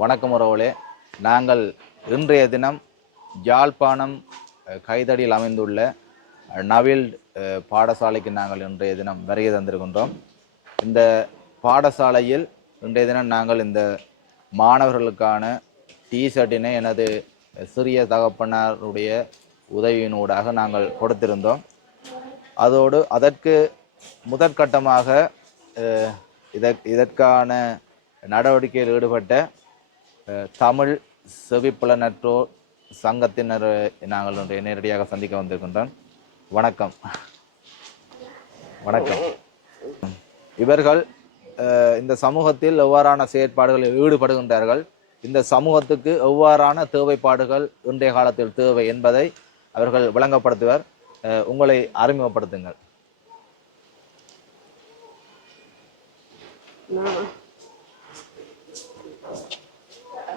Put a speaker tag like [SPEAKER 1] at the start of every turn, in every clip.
[SPEAKER 1] வணக்கம் உறவுகளே. நாங்கள் இன்றைய தினம் யாழ்ப்பாணம் கைதடியில் அமைந்துள்ள நவில் பாடசாலைக்கு நாங்கள் இன்றைய தினம் வருகை தந்திருக்கின்றோம். இந்த பாடசாலையில் இன்றைய தினம் நாங்கள் இந்த மாணவர்களுக்கான டிஷர்ட்டினை எனது சிறிய தகப்பனாருடைய உதவியினூடாக நாங்கள் கொடுத்திருந்தோம். அதோடு அதற்கு முதற்கட்டமாக இதற்கான நடவடிக்கையில் ஈடுபட்ட தமிழ் செவிப்புலனற்றோர் சங்கத்தினர் நாங்கள் இன்றைய நேரடியாக சந்திக்க வந்திருக்கின்றோம். வணக்கம். வணக்கம். இவர்கள் இந்த சமூகத்தில் எவ்வாறான செயற்பாடுகளில் ஈடுபடுகின்றார்கள்? இந்த சமூகத்துக்கு எவ்வாறான தேவைப்பாடுகள் இன்றைய காலத்தில் தேவை என்பதை அவர்கள் விளங்கப்படுத்துவர். உங்களை அறிமுகப்படுத்துங்கள்.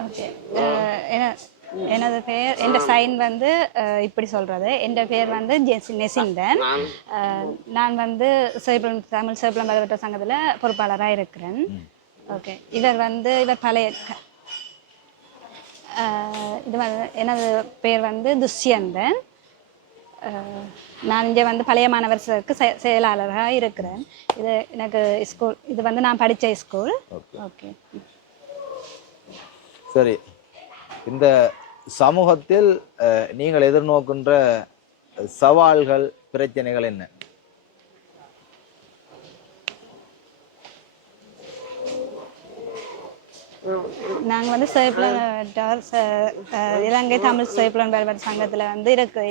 [SPEAKER 2] ஓகே என- எனது பெயர் என் சைன் வந்து அஹ், இப்படி சொல்றது. என் பெயர் வந்து நெசிந்தன். நான். வந்து சிவபுரம் தமிழ் சிவபுரம் பலவற்ற சங்கத்தில் பொறுப்பாளராக இருக்கிறேன். ஓகே இவர் வந்து இவர் பழைய இது வந்து எனது பெயர் வந்து துஷ்யந்தன். நான் இங்கே வந்து பழைய மாணவர்களுக்கு செ- செயலாளராக இருக்கிறேன். இது எனக்கு ஸ்கூல் இது வந்து நான் படித்த ஸ்கூல் ஓகே
[SPEAKER 1] சரி. இந்த சமூகத்தில் நீங்கள் எதிர்நோக்கின்ற சவால்கள் பிரச்சனைகள் என்ன?
[SPEAKER 2] நாங்கள் வந்து சுயப்புலன் இலங்கை தமிழ் சுயப்புலன் வேறுபாடு சங்கத்தில் வந்து இருக்கு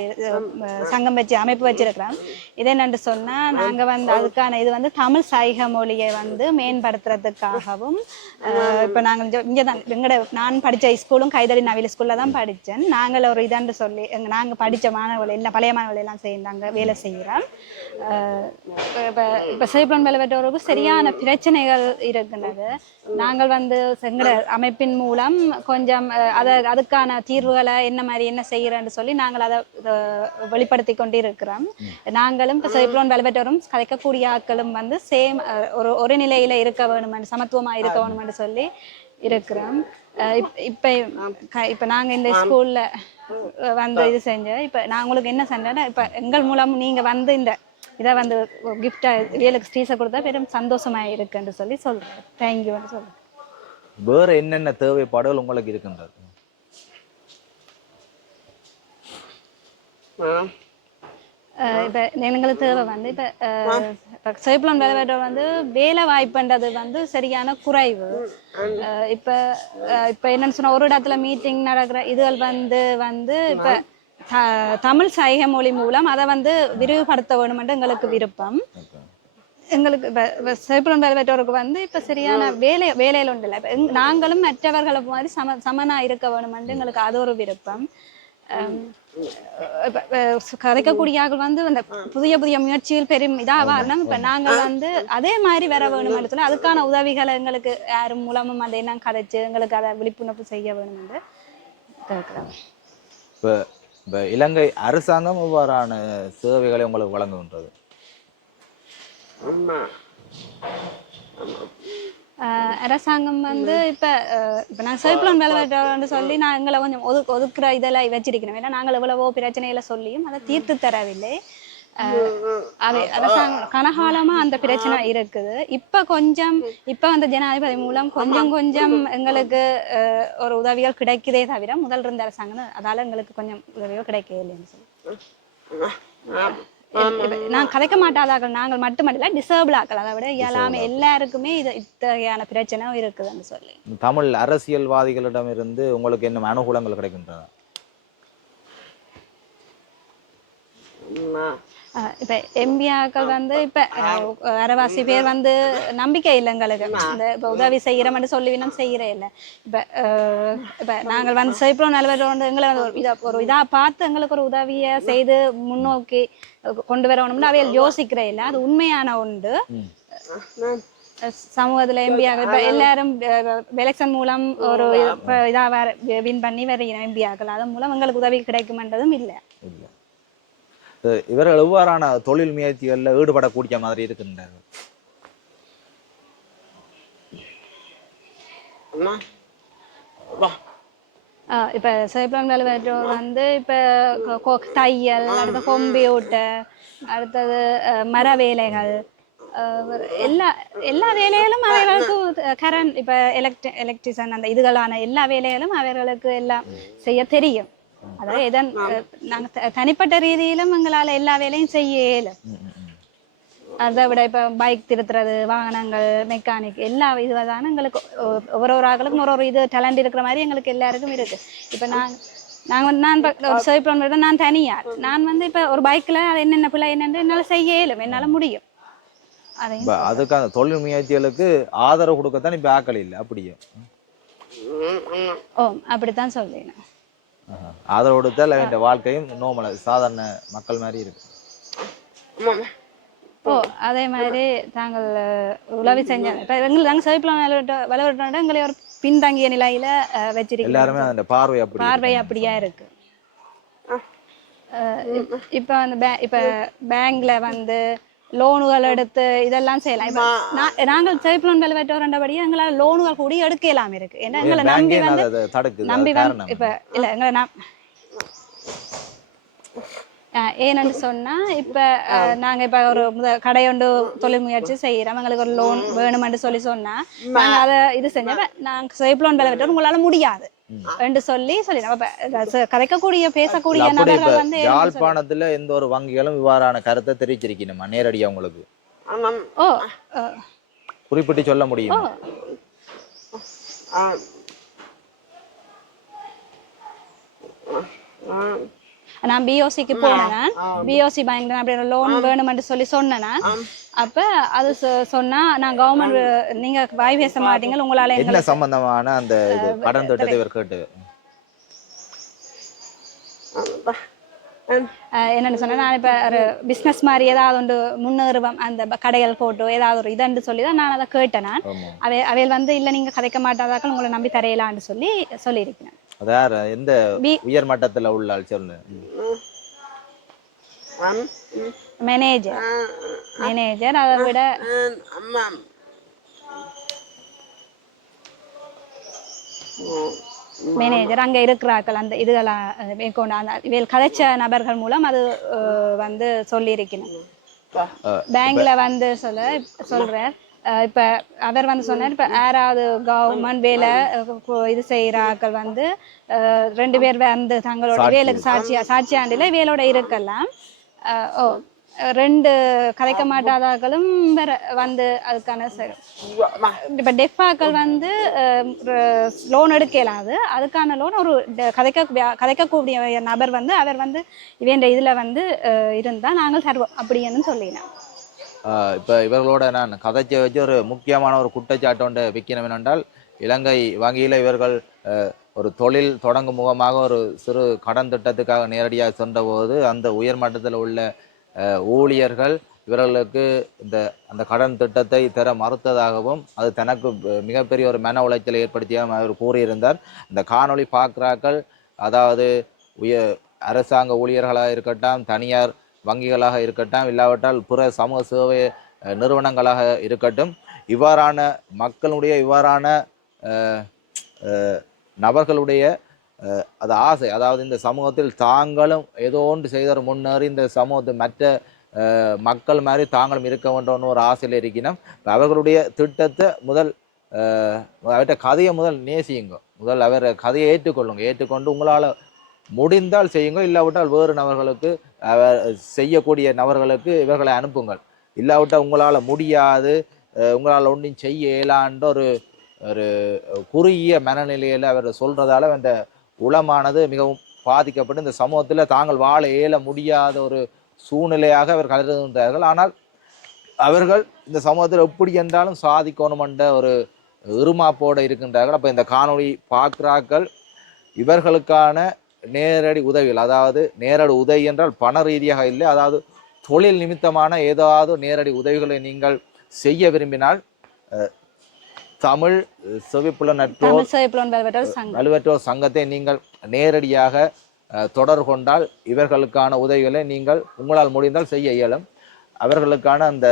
[SPEAKER 2] சங்கம் வச்சு அமைப்பு வச்சிருக்கிறோம். இது என்னென்று சொன்னால் நாங்கள் வந்து அதுக்கான இது வந்து தமிழ் சைக மொழியை வந்து மேம்படுத்துறதுக்காகவும் இப்போ நாங்கள் இங்கே தான் எங்களோட நான் படித்த ஸ்கூலும் கைதடி நவீன ஸ்கூலில் தான் படித்தேன் நாங்கள் ஒரு இதாண்டு சொல்லி எங்கள் நாங்கள் படித்த மாணவர்கள் எல்லாம் பழைய மாணவர்கள் எல்லாம் சேர்ந்தாங்க வேலை செய்கிறோம் இப்போ இப்போ சுயப்புலன் வேலை சரியான பிரச்சனைகள் இருக்கின்றது. நாங்கள் வந்து எங்களோட அமைப்பின் மூலம் கொஞ்சம் அத அதுக்கான தீர்வுகளை என்ன மாதிரி என்ன செய்கிறேன்னு சொல்லி நாங்கள் அதை வெளிப்படுத்தி கொண்டு இருக்கிறோம் நாங்களும் இப்போ சேப்லோன் வேலை பெற்றவரும் கதைக்கக்கூடிய ஆட்களும் வந்து சேம் ஒரு ஒரு நிலையில இருக்க வேணுமென்று சமத்துவமா இருக்க வேணுமென்று சொல்லி இருக்கிறோம். இப்ப இப்ப நாங்க இந்த ஸ்கூல்ல வந்து இது செஞ்ச இப்ப நான் உங்களுக்கு என்ன செஞ்சேன்னா இப்ப எங்கள் மூலம் நீங்க வந்து இந்த இதை வந்து கிஃப்டா வேலுக்கு ஸ்டீஸை கொடுத்தா பெரும் சந்தோஷமா இருக்குன்னு சொல்லி சொல்றேன். தேங்க்யூன்னு சொல்றேன்.
[SPEAKER 1] வேற என்னென்ன தேவைப்பாடுகள் உங்களுக்கு இருக்கின்றது?
[SPEAKER 2] இப்ப எங்களுக்கு தேவை வந்து இப்ப சேப்லான் வேலை வந்து வேலை வாய்ப்புன்றது வந்து சரியான குறைவு. இப்ப அஹ் இப்ப என்னன்னு சொன்னா ஒரு இடத்துல மீட்டிங் நடக்கிற இதுகள் வந்து வந்து இப்ப தமிழ் சைகை மொழி மூலம் அதை வந்து விரிவுபடுத்த வேணுமென்று எங்களுக்கு விருப்பம். எங்களுக்கு இப்போ வேலை பெற்றோருக்கு வந்து இப்போ சரியான வேலை வேலையில் உண்டு இல்லை. நாங்களும் மற்றவர்களை மாதிரி சம சமனா இருக்க வேணுமென்று எங்களுக்கு அது ஒரு விருப்பம். அம், இப்ப- இப்ப கதைக்கக்கூடிய ஆட்கள் வந்து அந்த புதிய புதிய முயற்சியில் பெரும் இதாக வரணும். இப்போ நாங்கள் வந்து அதே மாதிரி வர வேணும்னு சொல்லி அதுக்கான உதவிகளை எங்களுக்கு யாரும் மூலமும் அதை என்ன கதைச்சு எங்களுக்கு அதை விழிப்புணர்வு செய்ய வேணும் என்று கேட்குறோம்
[SPEAKER 1] இப்போ இப்போ இலங்கை அரசாங்கம் எவ்வாறான சேவைகளை உங்களுக்கு வழங்குகின்றது.
[SPEAKER 2] அரசாங்கம் வந்து இப்ப இப்ப நான் சைப்ளோன் வேலை வெட்டுறோம்னு சொல்லி நான் எங்களை கொஞ்சம் ஒது ஒதுக்குற இதெல்லாம் வச்சிருக்கணும் ஏன்னா நாங்கள் எவ்வளவோ பிரச்சனைகளை சொல்லியும் அதை தீர்த்து தரவில்லை. அவை அரசாங்கம் கனகாலமா அந்த பிரச்சனை இருக்குது. இப்ப கொஞ்சம் இப்ப அந்த ஜனாதிபதி மூலம் கொஞ்சம் கொஞ்சம் எங்களுக்கு ஒரு உதவிகள் கிடைக்குதே தவிர முதல் இருந்த அரசாங்கம் அதால எங்களுக்கு கொஞ்சம் உதவிகள் கிடைக்கவே இல்லைன்னு சொல்லி நான் கதைக்க மாட்டாதார்கள் நாங்கள் மட்டுமல்ல டிசேபிள் ஆக்கள். அதை விட எல்லாமே எல்லாருக்குமே இது இத்தகையான பிரச்சனை இருக்குதுன்னு சொல்லி.
[SPEAKER 1] தமிழ் அரசியல்வாதிகளிடமிருந்து உங்களுக்கு என்ன அனுகூலங்கள் கிடைக்கின்றன?
[SPEAKER 2] இப்ப எம்பியாக்கள் வந்து இப்ப அரைவாசி பேர் வந்து நம்பிக்கை இல்லை எங்களுக்கு. இந்த இப்ப உதவி செய்யறோம்னு சொல்லி இன்னும் செய்யறே இல்லை. இப்ப இப்ப நாங்கள் வந்து செய்ப்போம் நிலவரம் எங்களை வந்து ஒரு இதா ஒரு இதா பார்த்து எங்களுக்கு ஒரு உதவியை செய்து முன்னோக்கி கொண்டு வரணும்னு அவையில் யோசிக்கிறே இல்லை. அது உண்மையான ஒன்று. சமூகத்துல எம்பியாக இப்ப எல்லாரும் எலெக்ஷன் மூலம் ஒரு இதா வேற வின் பண்ணி வேற எம்பியாக்கள் அதன் மூலம் எங்களுக்கு உதவி கிடைக்குமென்றதும் இல்லை.
[SPEAKER 1] இவர்கள் எவ்வாறான தொழில் முயற்சிகளில் ஈடுபடக்கூடிய மாதிரி இருக்கின்றார்கள்?
[SPEAKER 2] ஆஹ் இப்ப சிவப்புலன் வேலை வந்து இப்ப தையல் அடுத்து கம்ப்யூட்டர் அடுத்தது மர வேலைகள் எல்லா எல்லா வேலைகளும் அவர்களுக்கு கரண்ட் இப்ப எலக்ட்ரி எலக்ட்ரிஷியன் அந்த இதுகளான எல்லா வேலைகளும் அவர்களுக்கு எல்லாம் செய்ய தெரியும். அதாவது எதன் நாங்க தனிப்பட்ட ரீதியிலும் எங்களால எல்லா வேலையும் செய்ய இயலும்
[SPEAKER 1] ம், ம், ம்.
[SPEAKER 2] அதை விட இப்போ பைக் திருத்துறது வாகனங்கள் மெக்கானிக் எல்லா இதுவான எங்களுக்கு ஒ- ஒரு ஒரு ஆளுக்கும் ஒரு ஒரு இது டேலண்ட் இருக்கிற மாதிரி எங்களுக்கு எல்லாருக்கும் இருக்கு. இப்போ நான் நாங்கள் வந்து நான் ஒரு சேஃப் விட நான் தனியார் நான் வந்து இப்போ ஒரு பைக்கில் அது என்னென்ன பிள்ளை என்னென்னு என்னால் செய்ய இயலும் என்னால் முடியும். அதையும்
[SPEAKER 1] இப்ப அதுக்கு அந்த தொழில் முயற்சிகளுக்கு ஆதரவு கொடுக்கத்தான் இப்ப ஆக்கள் இல்லை அப்படியே
[SPEAKER 2] ஓ அப்படித்தான் சொல்லினேன்
[SPEAKER 1] ஆதரவு கொடுத்தால் அவன் வாழ்க்கையும் நோமல சாதாரண மக்கள் மாதிரி இருக்கு.
[SPEAKER 2] ஓ அதே மாதிரி தாங்கள் உதவி செஞ்ச எங்களுக்கு நாங்கள் சேஃப்லாம் விளையாட்டு எங்களை ஒரு பின்தங்கிய நிலையில வச்சிருக்கோம்
[SPEAKER 1] எல்லாருமே அந்த பார்வை அப்படி
[SPEAKER 2] பார்வை அப்படியா இருக்கு. இப்ப வந்து பே- இப்ப பேங்க்ல வந்து லோனுகள் எடுத்து இதெல்லாம் செய்யலாம். இப்ப நாங்கள் சேஃப் லோன் வேலை வெட்டோரண்டபடி எங்களால் லோனுகள் கூடி எடுக்கலாம் இருக்கு. ஏன்னா எங்களை நம்பி வந்து நம்பி வந்து இப்ப இல்ல எங்களை ஏன்னு சொன்னா இப்ப நாங்க இப்ப ஒரு முத கடை ஒன்று தொழில் முயற்சி செய்யறோம். எங்களுக்கு ஒரு லோன் வேணுமென்று சொல்லி சொன்னா நாங்க அதை இது செஞ்சா நாங்க சேஃப் லோன் வேலை வெட்டோம் உங்களால முடியாது. என்று சொல்லி சொல்லி கதைக்கக்கூடிய பேசக்கூடிய நபர்கள் வந்து
[SPEAKER 1] யாழ்ப்பாணத்துல எந்த ஒரு வங்கிகளும் இவ்வாறான கருத்தை தெரிவிச்சிருக்கணுமா? நேரடியா உங்களுக்கு.
[SPEAKER 2] ஓ
[SPEAKER 1] குறிப்பிட்டு சொல்ல முடியுமா?
[SPEAKER 2] நான் பிஓசிக்கு போனேன் பிஓசி பேங்க்ல அப்படி ஒரு லோன் வேணுமென்று சொல்லி சொன்னேன். அப்ப அது சொன்னா நான் கவர்மெண்ட் நீங்க வாய் பேச மாட்டீங்க உங்களால
[SPEAKER 1] என்ன சம்பந்தமான அந்த கடன் திட்டத்தை இவர் கேட்டு
[SPEAKER 2] என்னன்னு சொன்னா நான் இப்ப ஒரு பிசினஸ் மாதிரி ஏதாவது ஒன்று முன்னேறுவோம் அந்த கடைகள் போட்டோ ஏதாவது ஒரு இதன்று சொல்லி தான் நான் அதை கேட்டேன் நான். அவை அவையில் வந்து இல்ல நீங்க கதைக்க மாட்டாதாக்கள் உங்களை நம்பி தரையலான்னு சொல்லி சொல்லியிருக்கிறேன்.
[SPEAKER 1] அதார் எந்த உயர் மட்டத்துல உள்ள ஆள் சொல்லு
[SPEAKER 2] மேனேஜர் மேனேஜர் அதை விட மேனேஜர் அங்க இருக்கிறார்கள். அந்த இதுகளா மேற்கொண்டு அந்த இவைகள் கதைச்ச நபர்கள் மூலம் அது வந்து சொல்லியிருக்கணும் பேங்க்ல வந்து சொல்ல சொல்றார் இப்ப அவர் வந்து சொன்னார் இப்ப யாராவது கவர்மெண்ட் வேலை இது செய்யறாக்கள் வந்து ரெண்டு பேர் வந்து தங்களோட. வேலுக்கு சாட்சியா சாட்சியாண்டில வேலோட இருக்கலாம். ஓ ரெண்டு கதைக்க மாட்டாதாக்களும் வேற வந்து அதுக்கான ச- இப்ப டெஃபாக்கள் வந்து லோன் எடுக்க இயலாது அதுக்கான லோன் ஒரு கதைக்க கதைக்கக்கூடிய நபர் வந்து அவர் வந்து இவன் இதுல வந்து அஹ், இருந்தா நாங்கள் தருவோம். அப்படின்னு சொல்லினேன்.
[SPEAKER 1] இப்ப இவர்களோட நான் கதைச்ச வச்சு ஒரு முக்கியமான ஒரு குற்றச்சாட்டு ஒன்று வைக்கணும் என்னென்றால் இலங்கை வங்கியில இவர்கள் ஒரு தொழில் தொடங்கும் முகமாக ஒரு சிறு கடன் திட்டத்துக்காக நேரடியாக சென்றபோது அந்த உயர் மட்டத்தில் உள்ள ஊழியர்கள் இவர்களுக்கு இந்த அந்த கடன் திட்டத்தை தர மறுத்ததாகவும் அது தனக்கு மிகப்பெரிய ஒரு மன உளைச்சலை ஏற்படுத்தியாக அவர் கூறியிருந்தார். இந்த காணொளி பார்க்குறாக்கள் அதாவது உய அரசாங்க ஊழியர்களாக இருக்கட்டும் தனியார் வங்கிகளாக இருக்கட்டும் இல்லாவிட்டால் பிற சமூக சேவை நிறுவனங்களாக இருக்கட்டும் இவ்வாறான மக்களுடைய இவ்வாறான நபர்களுடைய அது ஆசை. அதாவது இந்த சமூகத்தில் தாங்களும் ஏதோ ஒன்று செய்தார் முன்னேறி இந்த சமூகத்து மற்ற மக்கள் மாதிரி தாங்களும் இருக்க வேண்டும்னு ஒரு ஆசையில் இருக்கணும் அவர்களுடைய திட்டத்தை முதல் அவர்கிட்ட கதையை முதல் நேசியுங்க. முதல் அவர் கதையை ஏற்றுக்கொள்ளுங்க. ஏற்றுக்கொண்டு உங்களால் முடிந்தால் செய்யுங்க. இல்லாவிட்டால் வேறு நபர்களுக்கு அவர் செய்யக்கூடிய நபர்களுக்கு இவர்களை அனுப்புங்கள். இல்லாவிட்டால் உங்களால் முடியாது. உங்களால் ஒன்றும் செய்ய இயலான்ற ஒரு ஒரு குறுகிய மனநிலையில் அவர் சொல்றதால அந்த உளமானது மிகவும் பாதிக்கப்பட்டு இந்த சமூகத்தில் தாங்கள் வாழ இயல முடியாத ஒரு சூழ்நிலையாக அவர் கலந்துகின்றார்கள் ஆனால் அவர்கள் இந்த சமூகத்தில் எப்படி என்றாலும் சாதிக்கணுமென்ற ஒரு இருமாப்போடு இருக்கின்றார்கள். அப்போ இந்த காணொளி பார்க்குறாக்கள் இவர்களுக்கான நேரடி உதவிகள் அதாவது நேரடி உதவி என்றால் பண ரீதியாக இல்லை அதாவது தொழில் நிமித்தமான ஏதாவது நேரடி உதவிகளை நீங்கள் செய்ய விரும்பினால் தமிழ் செவிப்புல நட்போர்
[SPEAKER 2] தமிழ் சேப்லோன் வெல்வெட்டர் சங்கம்.
[SPEAKER 1] நலுவற்றோர் சங்கத்தை நீங்கள் நேரடியாக அஹ், தொடர்பு கொண்டால் இவர்களுக்கான உதவிகளை நீங்கள் உங்களால் முடிந்தால் செய்ய இயலும். அவர்களுக்கான அந்த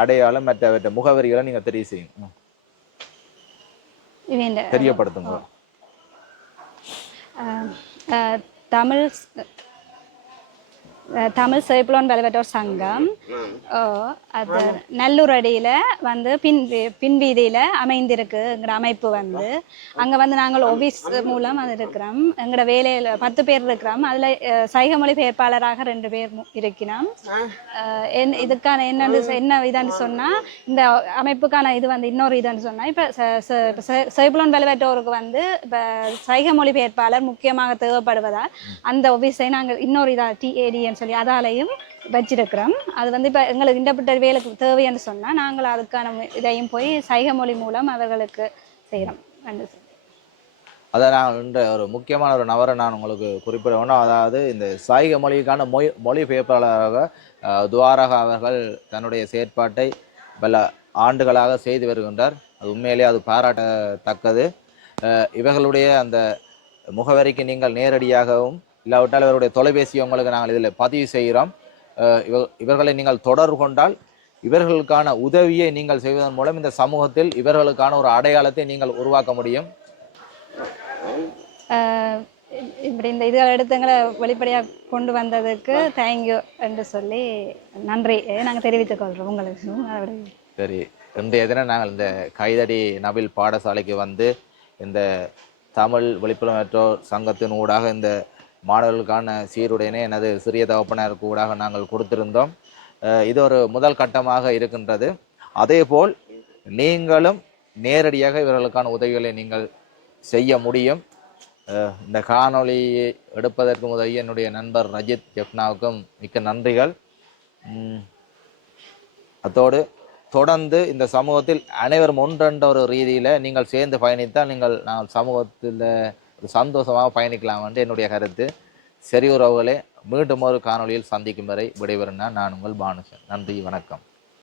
[SPEAKER 1] அடையாளம் மற்ற முகவரிகளை நீங்கள் தெரிவு செய்யும் தெரியப்படுத்துங்க
[SPEAKER 2] தமிழ் தமிழ் சேப்பிலோன் வெல்வெட்டோர் சங்கம். ஓ, அது நல்லூரடியில் வந்து பின் பின் வீதியில் அமைந்திருக்குங்கிற அமைப்பு வந்து. அங்கே வந்து நாங்கள் ஒபிஸ் மூலம் அது இருக்கிறோம். எங்களோட வேலையில் பத்து பேர் இருக்கிறோம். அதில் சைக மொழி பெயர்ப்பாளராக ரெண்டு பேர் இருக்கிறோம். என் இதுக்கான என்னன்னு என்ன இதான்னு சொன்னால் இந்த அமைப்புக்கான இது வந்து இன்னொரு இதுன்னு சொன்னால் இப்போ சேப்பிலோன் வெல்வெட்டோருக்கு வந்து இப்போ சைக மொழி பெயர்ப்பாளர் முக்கியமாக தேவைப்படுவதால் அந்த ஒபிஸை நாங்கள் இன்னொரு இதாக சொல்லி அதாலையும் வச்சிருக்கிறோம். அது வந்து இப்போ எங்களுக்கு இண்டப்பட்ட வேலைக்கு தேவைன்னு சொன்னால் நாங்கள் அதுக்கான இதையும் போய் சைக மொழி மூலம் அவர்களுக்கு செய்கிறோம்
[SPEAKER 1] அதை நான் இந்த ஒரு முக்கியமான ஒரு நபரை நான் உங்களுக்கு குறிப்பிட வேணும் அதாவது இந்த சாயிக மொழிக்கான மொழி மொழிபெயர்ப்பாளராக அஹ், துவாரக அவர்கள் தன்னுடைய செயற்பாட்டை பல ஆண்டுகளாக செய்து வருகின்றார். அது உண்மையிலேயே அது பாராட்டத்தக்கது. இவர்களுடைய அந்த முகவரிக்கு நீங்கள் நேரடியாகவும் இல்லாவிட்டால் இவருடைய தொலைபேசி உங்களுக்கு நாங்கள் இதில் பதிவு செய்கிறோம். இவர்களை நீங்கள் தொடர்பு கொண்டால் இவர்களுக்கான உதவியை நீங்கள் செய்வதன் மூலம் இந்த சமூகத்தில் இவர்களுக்கான ஒரு அடையாளத்தை நீங்கள் உருவாக்க முடியும்.
[SPEAKER 2] இப்படி இந்த இதுகள் எடுத்துங்களை வெளிப்படையாக கொண்டு வந்ததுக்கு தேங்க்யூ என்று சொல்லி நன்றி. நாங்கள் தெரிவித்துக் கொள்கிறோம் உங்களுக்கு.
[SPEAKER 1] சரி இன்றைய தினம் நாங்கள் இந்த கைதடி நபில் பாடசாலைக்கு வந்து இந்த தமிழ் விழிப்புணர்வோர் சங்கத்தின் ஊடாக இந்த மாணவர்களுக்கான சீருடையினை எனது சிறிய தகப்பனருக்கு ஊடாக நாங்கள் கொடுத்திருந்தோம். இது ஒரு முதல் கட்டமாக இருக்கின்றது. அதேபோல் நீங்களும் நேரடியாக இவர்களுக்கான உதவிகளை நீங்கள் செய்ய முடியும். இந்த காணொளியை எடுப்பதற்கு உதவி என்னுடைய நண்பர் ரஜித் ஜெப்னாவுக்கும் மிக்க நன்றிகள். அதோடு அத்தோடு தொடர்ந்து இந்த சமூகத்தில் அனைவரும் ஒன்றென்ற ஒரு ரீதியில் நீங்கள் சேர்ந்து பயணித்தால் நீங்கள் நான் சமூகத்தில் ஒரு சந்தோஷமாக பயணிக்கலாம் வந்து என்னுடைய கருத்து. சரி உறவுகளே மீண்டும் ஒரு காணொளியில் சந்திக்கும் வரை விடைபெறும் நான் நான் உங்கள் பானுசன் நன்றி வணக்கம்.